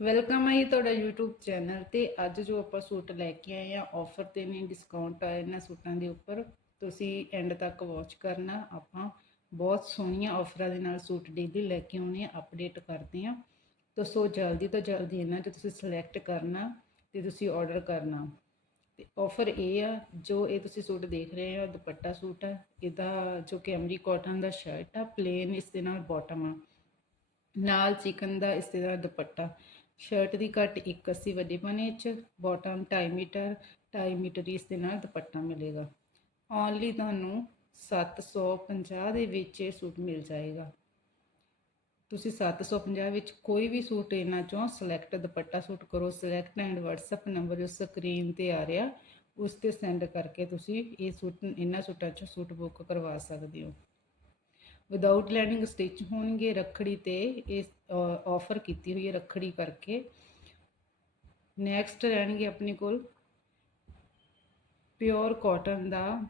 Welcome ਹੈ ਜੀ ਤੁਹਾਡਾ YouTube ਚੈਨਲ ਤੇ। ਅੱਜ ਜੋ ਆਪਾਂ ਸੂਟ ਲੈ ਕੇ ਆਏ ਆ ਆਫਰ ਤੇ ਨੇ ਡਿਸਕਾਊਂਟ ਆ ਇਹਨਾਂ ਸੂਟਾਂ ਦੇ ਉੱਪਰ, ਤੁਸੀਂ ਐਂਡ ਤੱਕ ਵਾਚ ਕਰਨਾ। ਆਪਾਂ ਬਹੁਤ ਸੋਹਣੀਆਂ ਆਫਰਾਂ ਦੇ ਨਾਲ ਸੂਟ ਡੇਲੀ ਲੈ ਕੇ ਆਉਣੇ ਆ ਅਪਡੇਟ ਕਰਦੇ ਆ। ਤਾਂ ਸੋ ਜਲਦੀ ਤੋਂ ਜਲਦੀ ਇਹਨਾਂ 'ਚ ਤੁਸੀਂ ਸਿਲੈਕਟ ਕਰਨਾ ਤੇ ਤੁਸੀਂ ਆਰਡਰ ਕਰਨਾ। ਤੇ ਆਫਰ ਇਹ ਆ, ਜੋ ਇਹ ਤੁਸੀਂ ਸੂਟ ਦੇਖ ਰਹੇ ਹੋ ਦੁਪੱਟਾ ਸੂਟ ਆ, ਇਹਦਾ ਜੋ ਕੈਮਰੀ ਅਮਰੀ ਕਾਟਨ ਦਾ ਸ਼ਰਟ ਆ ਪਲੇਨ ਇਸ ਦੇ ਨਾਲ ਬਾਟਮ ਆ। ਨਾਲ ਚਿਕਨ ਦਾ ਇਸ ਦੇ ਨਾਲ ਦੁਪੱਟਾ। ਸ਼ਰਟ ਦੀ ਕੱਟ 81 ਵੱਡੇ ਪਨੇ ਚ ਬਾਟਮ 2.5 ਮੀਟਰ 2.5 ਮੀਟਰ ਇਸ ਦੇ ਨਾਲ ਦੁਪੱਟਾ ਮਿਲੇਗਾ। ਓਨਲੀ ਤੁਹਾਨੂੰ 750 ਦੇ ਵਿੱਚ ਇਹ ਸੂਟ ਮਿਲ ਜਾਏਗਾ। ਤੁਸੀਂ 750 ਵਿੱਚ ਕੋਈ ਵੀ ਸੂਟ ਇਹਨਾਂ ਚੋਂ ਸਿਲੈਕਟ ਦੁਪੱਟਾ ਸੂਟ ਕਰੋ ਸਿਲੈਕਟ ਐਂਡ WhatsApp ਨੰਬਰ ਜੋ ਸਕਰੀਨ ਤੇ ਆ ਰਿਹਾ, ਉਸ ਤੇ ਸੈਂਡ ਕਰਕੇ ਤੁਸੀਂ ਇਹ ਸੂਟ, ਇਹਨਾਂ ਸੂਟਾਂ ਚੋਂ ਸੂਟ ਬੁੱਕ ਕਰਵਾ ਸਕਦੇ ਹੋ। ਵਿਦਆਊਟ ਲੈਂਡਿੰਗ ਸਟਿਚ ਹੋਣਗੇ ਰੱਖੜੀ ਤੇ, ਇਸ ਆਫਰ ਕੀਤੀ ਹੋਈ ਹੈ ਰੱਖੜੀ ਕਰਕੇ। ਨੈਕਸਟ ਰਹਿਣਗੇ ਆਪਣੇ ਕੋਲ ਪਿਓਰ ਕਾਟਨ ਦਾ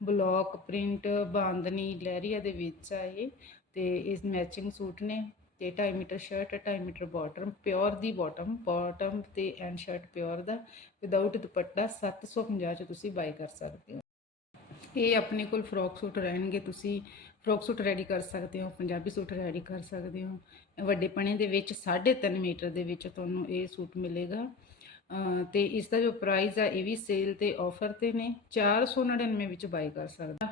ਬਲੌਕ ਪ੍ਰਿੰਟ ਬਾਂਦਨੀ ਲਹਿਰੀਆ ਦੇ ਵਿੱਚ ਆ ਇਹ। ਤੇ ਇਸ ਮੈਚਿੰਗ ਸੂਟ ਨੇ ਤੇ 2.5 metre shirt 2.5 metre bottom pure ਦੀ ਬਾਟਮ ਬਾਟਮ ਤੇ ਐਂਡ ਸ਼ਰਟ ਪਿਓਰ ਦਾ। ਵਿਦਆਊਟ ਦੁਪੱਟਾ 750 ਚ ਤੁਸੀਂ ਬਾਈ ਕਰ ਸਕਦੇ ਹੋ। ਇਹ ਆਪਣੇ ਕੋਲ ਫਰੋਕ ਸੂਟ ਰਹਿਣਗੇ, ਤੁਸੀਂ ਫਰੋਕ ਸੂਟ ਰੈਡੀ ਕਰ ਸਕਦੇ ਹੋ, ਪੰਜਾਬੀ ਸੂਟ ਰੈਡੀ ਕਰ ਸਕਦੇ ਹੋ। ਵੱਡੇ ਪਣੇ ਦੇ ਵਿੱਚ 3.5 ਮੀਟਰ ਦੇ ਵਿੱਚ ਤੁਹਾਨੂੰ ਇਹ ਸੂਟ ਮਿਲੇਗਾ। ਅਹ ਤੇ ਇਸ ਦਾ ਜੋ ਪ੍ਰਾਈਸ ਆ, ਇਹ ਵੀ ਸੇਲ ਤੇ ਆਫਰ ਤੇ ਨੇ। 499 ਵਿੱਚ ਬਾਈ ਕਰ ਸਕਦਾ।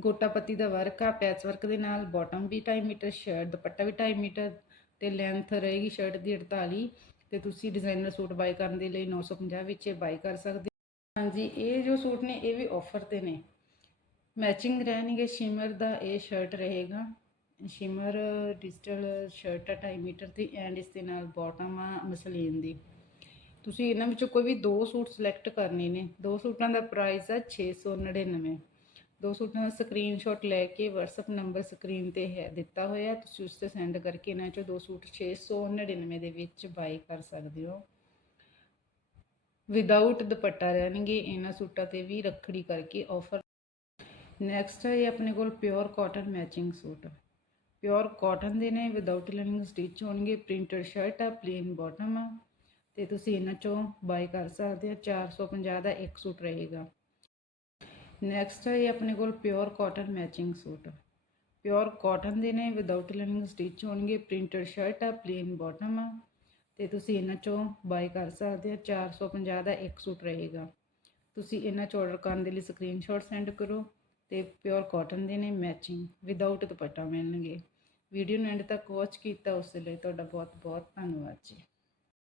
ਗੋਟਾਪੱਤੀ ਦਾ ਵਰਕ ਆ ਪੈਚ ਵਰਕ ਦੇ ਨਾਲ ਬਾਟਮ ਵੀ 2.5 ਮੀਟਰ ਸ਼ਰਟ ਦੁਪੱਟਾ ਵੀ 2.5 ਮੀਟਰ ਤੇ ਲੈਂਥ ਰਹੇਗੀ ਸ਼ਰਟ ਦੀ 48 ਤੇ ਤੁਸੀਂ ਡਿਜ਼ਾਈਨਰ ਸੂਟ ਬਾਈ ਕਰਨ ਦੇ ਲਈ 950 ਵਿੱਚ ਇਹ ਬਾਈ ਕਰ ਸਕਦੇ ਹਾਂਜੀ, ਇਹ ਜੋ ਸੂਟ ਨੇ, ਇਹ ਵੀ ਆਫਰ ਤੇ ਨੇ। ਮੈਚਿੰਗ ਰਹਿਣਗੇ ਸ਼ਿਮਰ ਦਾ ਇਹ ਸ਼ਰਟ ਰਹੇਗਾ। ਸ਼ਿਮਰ ਡਿਜੀਟਲ ਸ਼ਰਟ ਆ 2.5 ਮੀਟਰ ਦੀ ਐਂਡ ਇਸ ਦੇ ਨਾਲ ਬਾਟਮ ਆ, ਮਸਲੀਨ ਦੀ। ਤੁਸੀਂ ਇਹਨਾਂ ਵਿੱਚੋਂ ਕੋਈ ਵੀ ਦੋ ਸੂਟ ਸਿਲੈਕਟ ਕਰਨੇ ਨੇ, ਦੋ ਸੂਟਾਂ ਦਾ ਪ੍ਰਾਈਸ ਆ 699 ਦੋ ਸੂਟਾਂ ਦਾ ਸਕਰੀਨਸ਼ਾਟ ਲੈ ਕੇ WhatsApp ਨੰਬਰ ਸਕਰੀਨ ਤੇ ਹੈ, ਦਿੱਤਾ ਹੋਇਆ। ਤੁਸੀਂ ਉਸ ਤੇ ਸੈਂਡ ਕਰਕੇ ਇਹਨਾਂ ਚੋਂ ਦੋ ਸੂਟ 699 ਦੇ ਵਿੱਚ ਬਾਈ ਕਰ ਸਕਦੇ ਹੋ। ਵਿਦਆਊਟ ਦੁਪੱਟਾ ਰਹਿਣਗੇ, ਇਹਨਾਂ ਸੂਟਾਂ ਤੇ ਵੀ ਰੱਖੜੀ ਕਰਕੇ ਆਫਰ ਨੈਕਸਟ ਹੈ ਇਹ ਆਪਣੇ ਕੋਲ pure cotton matching suit. Pure cotton ਦੇ ਨੇ ਵਿਦਆਊਟ ਲਾਈਨਿੰਗ ਸਟਿਚ ਹੋਣਗੇ ਪ੍ਰਿੰਟਡ ਸ਼ਰਟ ਆ ਪਲੇਨ ਬਾਟਮ ਆ। ਤੇ ਤੁਸੀਂ ਇਹਨਾਂ ਚੋਂ ਬਾਈ ਕਰ ਸਕਦੇ ਹੋ 450 ਦਾ ਇੱਕ ਸੂਟ ਰਹੇਗਾ। ਨੈਕਸਟ ਹੈ ਇਹ ਆਪਣੇ ਕੋਲ pure cotton matching suit. Pure cotton ਦੇ ਨੇ ਵਿਦਆਊਟ ਲਾਈਨਿੰਗ ਸਟਿਚ ਹੋਣਗੇ ਪ੍ਰਿੰਟਡ ਸ਼ਰਟ ਆ ਪਲੇਨ ਬਾਟਮ ਆ। ਤੇ ਤੁਸੀਂ ਇਹਨਾਂ ਚੋਂ ਬਾਈ ਕਰ ਸਕਦੇ ਹੋ। 450 ਦਾ ਇੱਕ ਸੂਟ ਰਹੇਗਾ। ਤੁਸੀਂ ਇਹਨਾਂ ਚ ਆਰਡਰ ਕਰਨ ਦੇ ਲਈ ਸਕਰੀਨਸ਼ਾਟ ਸੈਂਡ ਕਰੋ ਤੇ ਪਿਓਰ ਕਾਟਨ ਦੇ ਨੇ ਮੈਚਿੰਗ ਵਿਦਆਊਟ ਦੁਪੱਟਾ ਮਿਲਣਗੇ। ਵੀਡੀਓ ਨੂੰ ਐਂਡ ਤੱਕ ਵਾਚ ਕੀਤਾ, ਉਸ ਲਈ ਤੁਹਾਡਾ ਬਹੁਤ ਬਹੁਤ ਧੰਨਵਾਦ ਜੀ।